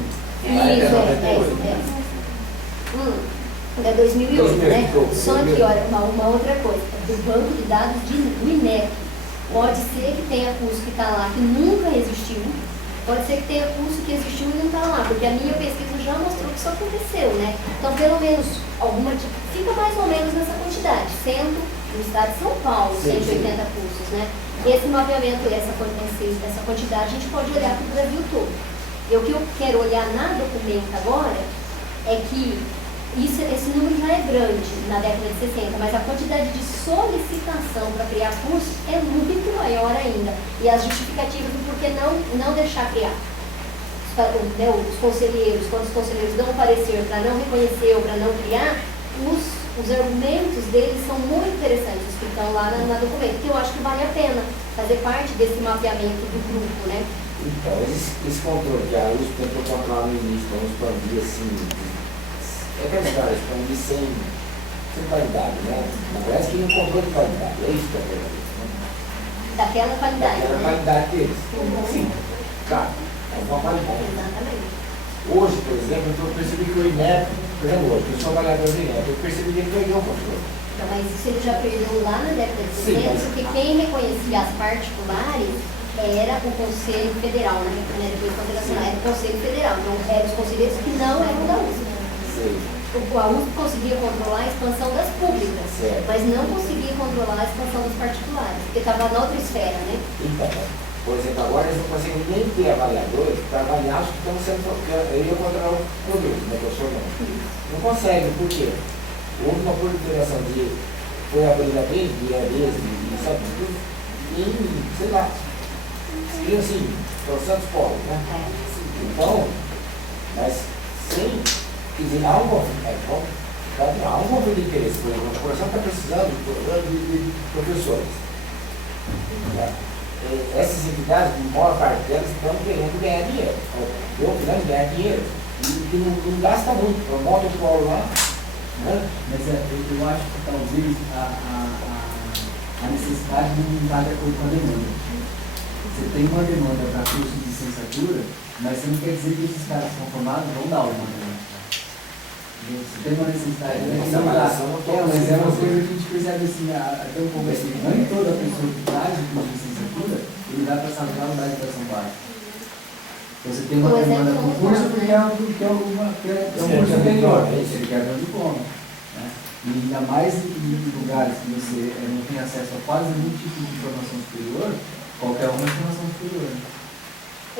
É 2008, né? Só que, 2008. olha, uma outra coisa, do banco de dados do INEP. Pode ser que tenha curso que está lá que nunca existiu, pode ser que tenha curso que existiu e não está lá, porque a minha pesquisa já mostrou que isso aconteceu, né? Então, pelo menos, fica mais ou menos nessa quantidade, sendo no estado de São Paulo, 180 cursos, né? Esse mapeamento, essa quantidade, a gente pode olhar para o Brasil todo. E o que eu quero olhar na documenta agora é que esse número já é grande na década de 60, mas a quantidade de solicitação para criar cursos é muito maior ainda. E as justificativas do porquê não deixar criar. Os conselheiros, quando os conselheiros dão um parecer para não reconhecer ou para não criar, os argumentos deles são muito interessantes, que estão lá na documento, que eu acho que vale a pena fazer parte desse mapeamento do grupo, né? Então, esse controle que a USP tentou controlar no início, vamos expandir assim, é aquela história, expandir sem qualidade, né? Na verdade, que não controle de qualidade, é isso que é verdade. Né? Daquela qualidade. Daquela qualidade deles. Sim, claro, é uma qualidade. Exatamente. Hoje, por exemplo, eu percebi que o INEP, por exemplo, hoje, eu sou avaliador do INEP, eu percebi que ele perdeu o controle. Então, mas isso ele já perdeu lá na década de 60, porque quem reconhecia as particulares era o Conselho Federal, né? Depois da Federação, era o Conselho Federal. Então, eram os conselheiros que não eram da USP. A USP conseguia controlar a expansão das públicas, mas não conseguia controlar a expansão dos particulares, porque estava na outra esfera, né? Então, por exemplo, agora eles não conseguem nem ter avaliadores para avaliar os que estão sendo. Eu ia controlar o produto, né? Que eu sou não. Não consegue, por quê? Houve uma proliferação de. Foi a brigadeira, de EADs, de sabe tudo, e sei lá. E assim, trocentos povos, né? Então, mas sem. Quer dizer, há um conflito de interesse. Por exemplo, a corporação está precisando de professores. Essas entidades, a maior parte delas, estão querendo ganhar dinheiro. Eu querendo ganhar dinheiro. E não gasta muito, promove o polo lá. Né? Mas eu acho que talvez a necessidade não está de acordo com a demanda. Você tem uma demanda para curso de licenciatura, mas você não quer dizer que esses caras que são formados vão dar uma demanda. Você tem uma necessidade, né? Mas é uma coisa que a gente percebe assim, até um pouco assim, nem toda pessoa que faz o curso de licenciatura, ele vai passar lá da educação básica. Então você tem uma demanda para o curso porque é um curso superior, ele quer ver o diploma. Né? E ainda mais em lugares que você não tem acesso a quase nenhum tipo de formação superior, qualquer uma é formação superior.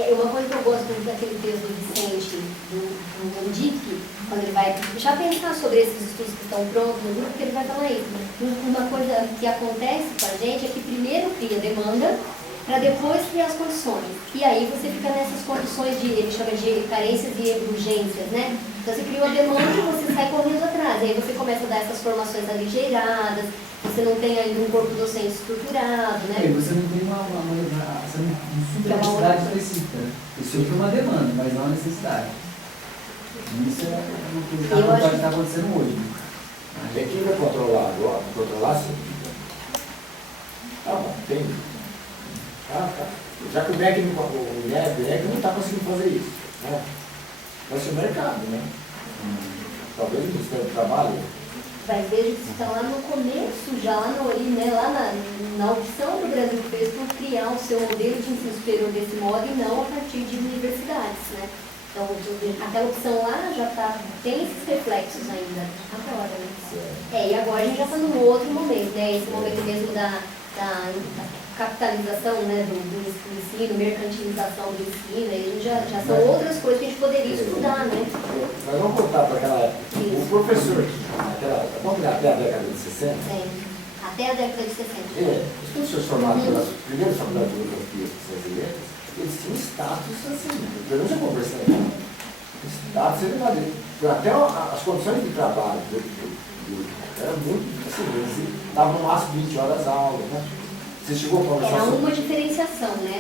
Uma coisa que eu gosto muito daquele texto do Vicente, do DIC, quando ele vai já pensar sobre esses estudos que estão prontos no grupo, porque ele vai falar isso. Uma coisa que acontece com a gente é que primeiro cria demanda, para depois criar as condições. E aí você fica nessas condições de, ele chama de carências e urgências, né? Então você cria uma demanda e você sai correndo atrás. Aí você começa a dar essas formações aligeiradas, você não tem ainda um corpo docente estruturado, né? E você não tem uma necessidade específica, né? Você tem uma demanda, mas não uma necessidade. Isso é uma coisa que está acontecendo hoje. Quem vai controlar agora? Controlar sim. Tá bom, tem. Tá. Já que o MEC não está conseguindo fazer isso. Né? Vai ser o mercado, né? Talvez o Ministério do Trabalho. Vai ver que está lá no começo, já lá na origem, né? Lá na opção que o Brasil fez por criar o seu modelo de ensino superior desse modo e não a partir de universidades, né? Então, aquela opção lá já tem esses reflexos ainda. Agora, né? E agora a gente já está num outro momento, né? Esse momento mesmo da capitalização, né, do ensino, mercantilização do ensino, aí já são outras coisas que a gente poderia estudar, né? Mas vamos voltar para aquela época. O professor, vamos até a década de 60? Sim, até a década de 60. Os professores formados pelas primeiras faculdades de filosofia e letras, eles tinham status assim, eu não já conversei, status elevado. Até as condições de trabalho eram muito, assim, eles davam no máximo 20 horas aula, né? Você chegou a conversar Era sobre... uma diferenciação, né?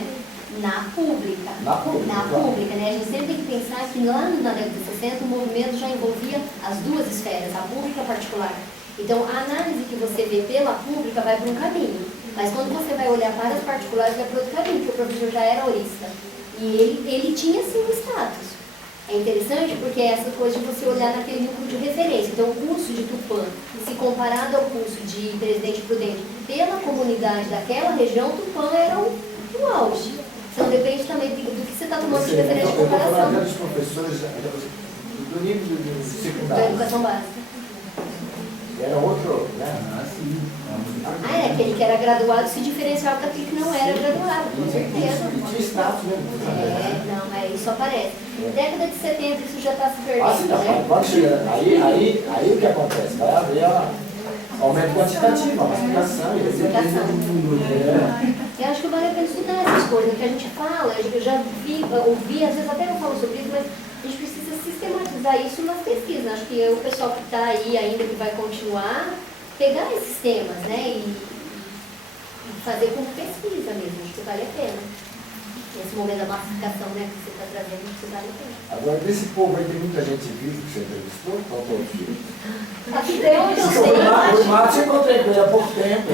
Na pública. Né? A gente sempre tem que pensar que lá na década de 60 o movimento já envolvia as duas esferas, a pública e a particular. Então a análise que você vê pela pública vai para um caminho, mas quando você vai olhar para as particulares vai para outro caminho, porque o professor já era aurista. E ele tinha sim um status. É interessante porque é essa coisa de você olhar naquele núcleo de referência. Então, o curso de Tupã, se comparado ao curso de Presidente Prudente, pela comunidade daquela região, Tupã era o auge. Então, depende também do que você está tomando de referência de comparação. Eu estou falando dos professores do nível de secundário. Da educação básica. Era outro, né? É, aquele que era graduado se diferenciava daquele que não era graduado, com certeza. Tinha status mesmo. Isso aparece. Década de 70 isso já está se perdendo, né? Pode chegar. Aí o que acontece? Vai haver aumento quantitativo, massificação. Eu acho que vale a pena estudar essas coisas, que a gente fala, eu já ouvi, às vezes até não falo sobre isso, mas a gente precisa sistematizar isso nas pesquisas. Acho que o pessoal que está aí ainda, que vai continuar, pegar esses temas, né, e fazer com pesquisa mesmo, acho que vale a pena. Nesse momento da massificação, né, que você está trazendo, acho que vale a pena. Agora, desse povo aí, tem muita gente viva que você entrevistou? Qual foi o filho? Até onde eu sei, O Mato eu encontrei com ele há pouco tempo.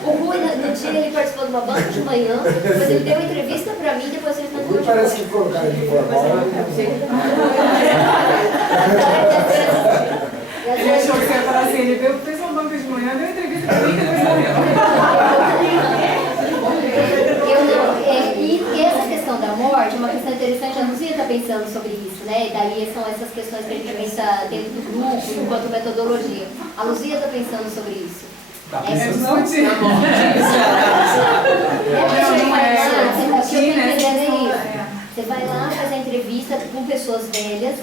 O Rui, no dia, ele participou de uma banca de manhã, depois ele deu uma entrevista para mim, depois ele O Rui parece que colocaram ele informal. Ele achou que você ia falar assim, ele fez uma banca de manhã, deu entrevista pra mim e depois morreu. E essa questão da morte é uma questão interessante, a Luzia está pensando sobre isso, né? E daí são essas questões que a gente pensa dentro do grupo, enquanto metodologia. A Luzia está pensando sobre isso. Tá É pensando discutir. Você vai lá, faz a entrevista com pessoas velhas,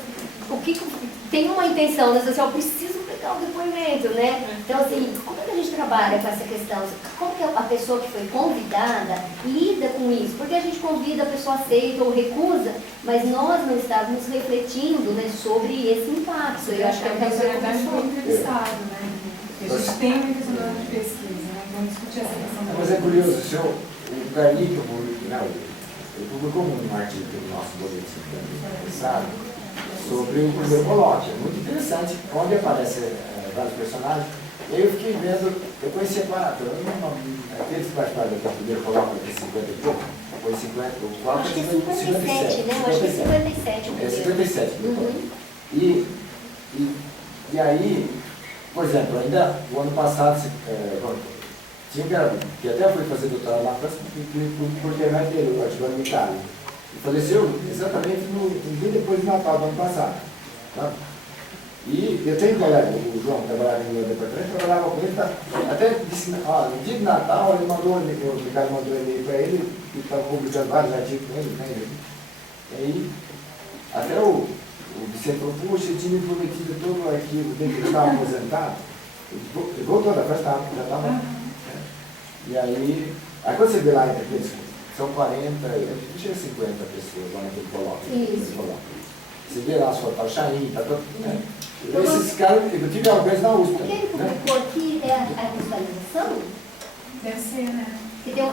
tem uma intenção, né? Assim, eu preciso pegar o depoimento, né? Então, assim, como é que a gente trabalha com essa questão? Como que a pessoa que foi convidada lida com isso? Porque a gente convida, a pessoa aceita ou recusa, mas nós não estávamos refletindo, né, sobre esse impacto. Eu acho que é o que você conversou. Entrevistado, né? A gente tem uma questão de pesquisa, né? Vamos discutir essa questão da Mas é curioso, o Garnier, eu publicou um artigo no nosso boletim passado sobre o primeiro colóquio. É muito interessante, onde aparecem vários personagens. E aí eu fiquei vendo, eu conhecia quatro, aqueles que participaram do primeiro colóquio de 50 e pouco, foi 50, o qual acho que é 57, né? Eu acho que é 57 o primeiro. É 57. E aí, por exemplo, ainda o ano passado, tinha que até fui fazer doutorado na França, porque a irmã dele, o artigo em Itália. E faleceu exatamente no dia depois do Natal do ano passado. Tá? E eu tenho um colega, o João, que trabalhava no meu departamento, trabalhava com ele, até disse, no dia de Natal, ele mandou, o Ricardo mandou um e-mail para ele, e estava publicando vários artigos com ele, né? E aí, até o Vicente falou, puxa, eu tinha me prometido todo o arquivo dele, que ele estava aposentado. Ele voltou da festa, já estava. E aí quando você vê lá entre aqueles, são 40, eu não tinha 50 pessoas lá naquele colóquio. Você vê lá as fotos, o Chaim, tá todo, né? Esses caras, eu tive alguns na USP. O que ele publicou aqui é a textualização? Deve ser, né?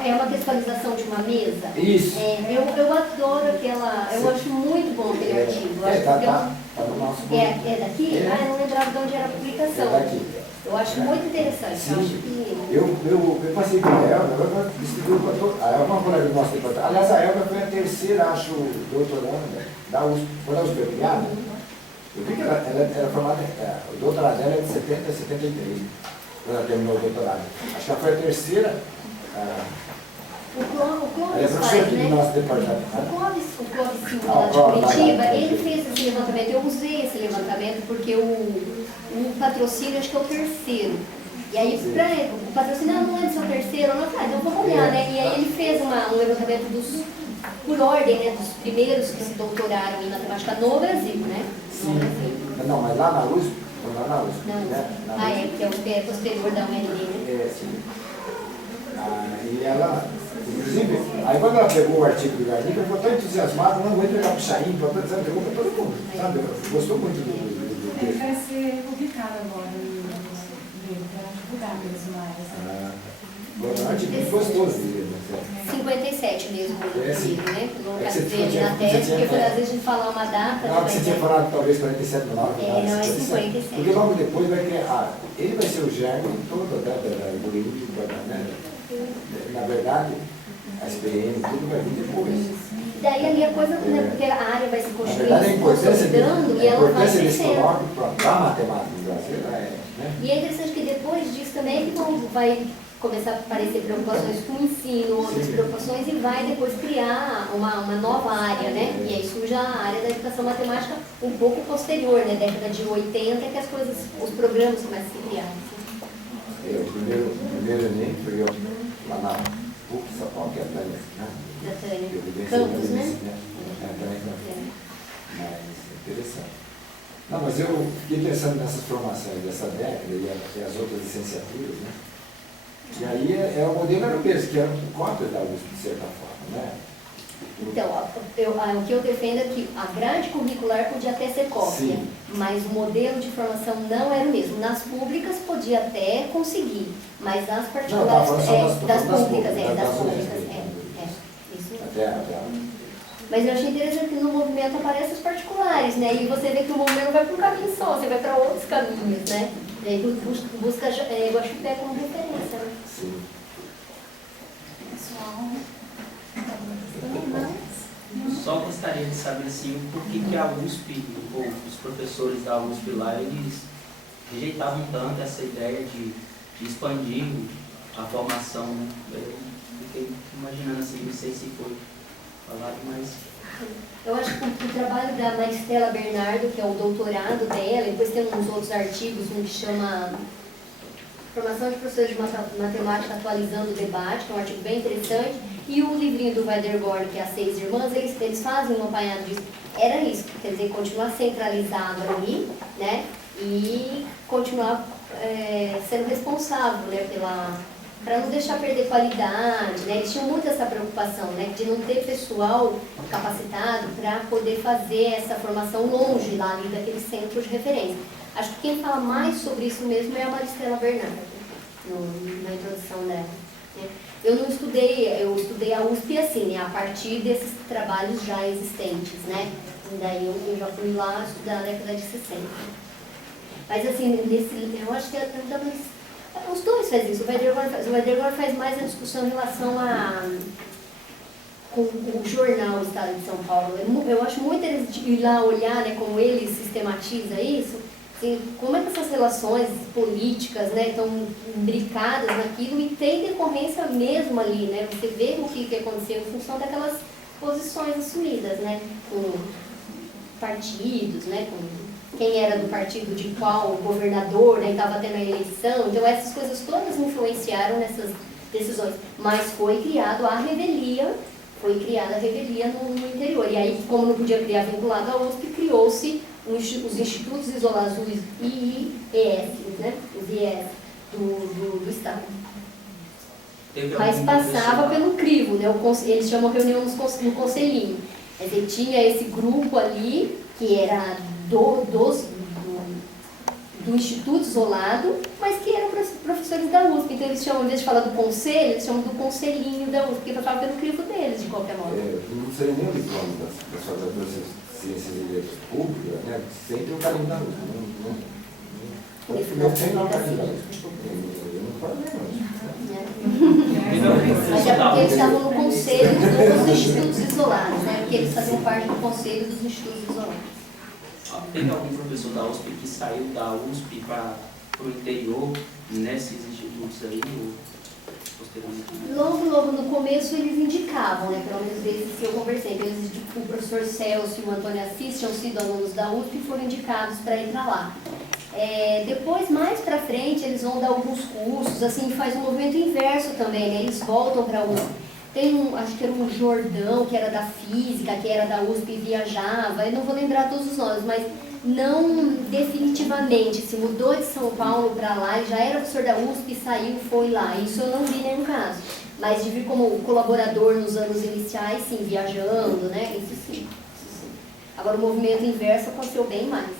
É uma textualização de uma mesa? Isso. Eu adoro aquela, eu acho muito bom aquele artigo. Tá no nosso boletim. É daqui? Eu não lembrava de onde era a publicação. É daqui. Eu acho muito interessante. Sim. Eu passei com a Elba, distribuí para todos. A Elba é uma colega do nosso departamento. Aliás, a Elba foi a terceira, acho, doutoranda da USP. Quando a USP foi criada, eu vi que ela era formada, o doutorado dela é de 70 a 73, quando ela terminou o doutorado. Acho que ela foi a terceira. O Clóvis faz, né? Do nosso departamento. O Clóvis Silva, lá de Curitiba, ele fez esse levantamento. Eu usei esse levantamento porque o patrocínio, acho que é o terceiro. E aí, o patrocínio não é do seu terceiro, não faz, então vamos olhar, né? E aí ele fez um levantamento por ordem, né? Dos primeiros que se doutoraram em matemática no Brasil, né? Sim. Não, mas lá na USP, que é o posterior da UNB, né? Sim. E ela, inclusive, aí quando ela pegou o artigo do Garnier, ela ficou tão entusiasmada, não vou entregar para o Chaim, pegou para todo mundo, sabe? Gostou muito do ele vai ser publicado agora para divulgar mesmo mais. É um artigo muito gostoso dele. 57 mesmo, né? No caso Você dele na tese, porque às vezes a gente fala uma data. Não, que você tinha falado talvez 47 no 9. Não, é 57. Porque logo depois vai criar. Ele vai ser o germe todo da algoritmo, né? Na verdade, a SPM, tudo vai vir depois. Daí ali a coisa, né, porque a área vai se construindo, a importância e ela vai desse crescendo. colóquio para a matemática do Brasil né? E é interessante que depois disso também que vai começar a aparecer preocupações com o ensino, outras preocupações, e vai depois criar uma nova área, né? E aí surge a área da educação matemática um pouco posterior, né? Década de 80, que as coisas, os programas começam a se criar. O primeiro Enem foi eu lá na PUC, São Paulo, que é a Tânia, né? Da Tânia. Campos, né? Mas interessante. Não, mas eu fiquei pensando nessas formações dessa década e as outras licenciaturas, né? E aí é o modelo europeu, que era um cópia da USP, de certa forma, né? Então, o que eu defendo é que a grade curricular podia até ser cópia, Sim. mas o modelo de formação não era o mesmo. Nas públicas podia até conseguir, mas nas particulares, das públicas. Isso mesmo. Mas eu achei interessante que no movimento aparecem os particulares, né? E você vê que o movimento vai para um caminho só, você vai para outros caminhos, né? E aí busca Guaxupé como referência, né? Sim. Pessoal, só gostaria de saber assim, por que a USP, ou os professores da USP lá, eles rejeitavam tanto essa ideia de expandir a formação, né? Eu fiquei imaginando assim, não sei se foi falado, mas... Eu acho que o trabalho da Maristela Bernardo, que é o doutorado dela, e depois tem uns outros artigos, um que chama Formação de Professores de Matemática Atualizando o Debate, que é um artigo bem interessante, e o livrinho do Weiderborn, que é As Seis Irmãs, eles fazem um apanhado disso. Era isso, quer dizer, continuar centralizado ali, né, e continuar sendo responsável, né, para não deixar perder qualidade, né? Eles tinham muito essa preocupação, né, de não ter pessoal capacitado para poder fazer essa formação longe lá ali daquele centro de referência. Acho que quem fala mais sobre isso mesmo é a Maristela Bernardo, na introdução dela, né? Eu estudei a USP assim, né, a partir desses trabalhos já existentes, né? E daí eu já fui lá estudar na década de 60. Mas assim, eu acho que os dois fazem isso. O Weiderborn faz mais a discussão em relação com o jornal do Estado de São Paulo. Eu acho muito interessante ir lá olhar, né, como ele sistematiza isso, assim, como é que essas relações políticas, né, estão imbricadas naquilo e tem decorrência mesmo ali, né? Você vê o que aconteceu em função daquelas posições assumidas, né, com partidos, né, com quem era do partido de qual governador, né, estava tendo a eleição. Então essas coisas todas influenciaram nessas decisões. Mas foi criada a revelia no interior. E aí, como não podia criar vinculado à USP, criou-se os Institutos Isolados, os IES, né, os IES do Estado. Mas passava pelo crivo, né, eles chamam reunião no conselhinho. Quer dizer, tinha esse grupo ali, que era do Instituto Isolado, mas que eram professores da USP. Então eles chamam, em vez de falar do conselho, eles chamam do conselhinho da USP, porque passava pelo crivo deles, de qualquer modo. Não seria nem o diploma das faculdades de Ciências e Letras Públicas, né? Sempre o carinho da USP. Não tem lá o carinho da USP. Eu não falo Mas é porque eles estavam no conselho dos institutos isolados, né? Porque eles faziam parte do conselho dos institutos isolados. Teve algum professor da USP que saiu da USP para o interior, nesses institutos aí, ou posteriormente? Logo no começo eles indicavam, né? Pelo menos desses que eu conversei. O professor Celso e o Antônio Assis tinham sido alunos da USP e foram indicados para ir para lá. Depois, mais para frente, eles vão dar alguns cursos, assim, faz um movimento inverso também, né? Eles voltam para a USP. Tem acho que era um Jordão, que era da física, que era da USP e viajava, eu não vou lembrar todos os nomes, mas não definitivamente, se mudou de São Paulo para lá e já era professor da USP e saiu e foi lá. Isso eu não vi nenhum caso. Mas de vir como colaborador nos anos iniciais, sim, viajando, né? Isso sim. Agora o movimento inverso aconteceu bem mais. Né?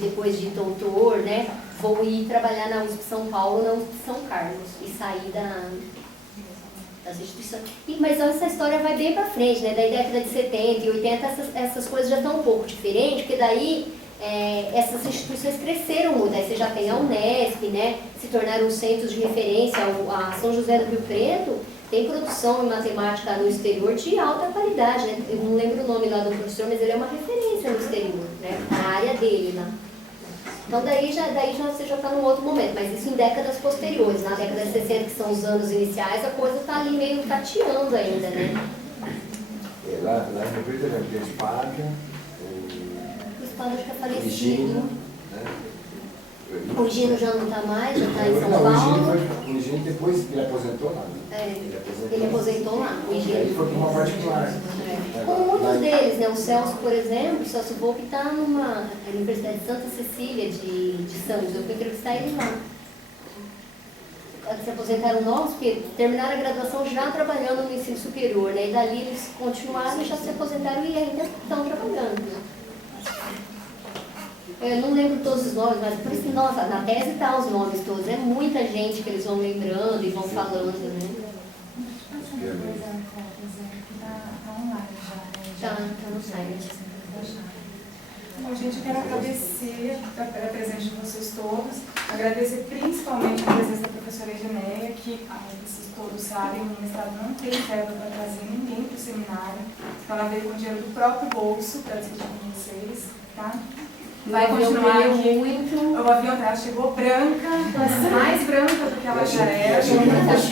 Depois de doutor, né? Vou ir trabalhar na USP São Paulo, na USP São Carlos e sair das instituições. Mas essa história vai bem para frente, né? Daí década de 70 e 80 essas coisas já estão um pouco diferentes, porque daí essas instituições cresceram muito. Aí você já tem a Unesp, né? Se tornaram centros de referência. A São José do Rio Preto tem produção em matemática no exterior de alta qualidade, né? Eu não lembro o nome lá do professor, mas ele é uma referência no exterior, né? Na área dele lá. Então daí você já está num outro momento, mas isso em décadas posteriores. Na década de 60, que são os anos iniciais, a coisa está ali meio tateando ainda, né? Lá no Rio Preto tem o Espada, o Espada acho que é falecido. Né? O Gino já não está mais, já está em São Paulo. O Gino depois ele aposentou lá. Né? Ele aposentou lá. O Gino. Ele foi para uma particular. Como muitos deles, né? O Celso, por exemplo, o Celso Volpe está na Universidade de Santa Cecília de Santos. Eu fui entrevistar ele lá. se aposentaram novos, que terminaram a graduação já trabalhando no ensino superior, né? E dali eles continuaram e já se aposentaram e ainda estão trabalhando, né? Eu não lembro todos os nomes, mas por isso que na tese tá os nomes todos. É muita gente que eles vão lembrando e vão falando, né? Tá no site. Bom, gente, eu quero agradecer a presença de vocês todos, agradecer principalmente a presença da professora Edneia, que, vocês todos sabem, o mestrado não tem verba para trazer ninguém para o seminário, então ela veio com o dinheiro do próprio bolso para discutir com vocês, tá? Vai continuar aqui. O avião dela chegou branca, mais branca do que ela já era,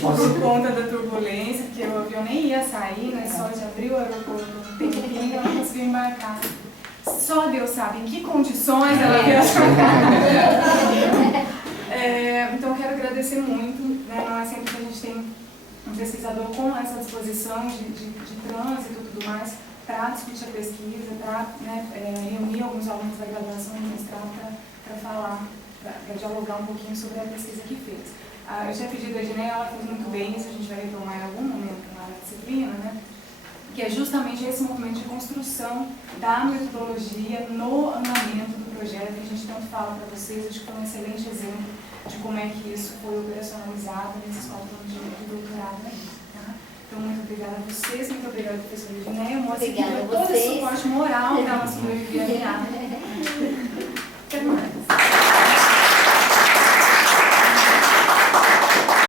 por conta da turbulência, porque o avião nem ia sair, né? Só de abrir o aeroporto um tempinho e ela não conseguiu embarcar. Só Deus sabe em que condições ela viajou. Então eu quero agradecer muito, né? Não é sempre que a gente tem um pesquisador com essa disposição de trânsito e tudo mais, para discutir a pesquisa, para reunir alguns alunos da graduação e mestrado para falar, para dialogar um pouquinho sobre a pesquisa que fez. Eu tinha pedido a Edneia, ela fez muito bem, isso a gente vai retomar em algum momento na disciplina, né? Que é justamente esse movimento de construção da metodologia no andamento do projeto, que a gente tanto fala para vocês, acho que foi um excelente exemplo de como é que isso foi operacionalizado nesses 4 anos de doutorado aí. Então, muito obrigada a vocês, muito obrigada, professora Edneia. Mostra que deu todo o suporte moral para ela sobreviver a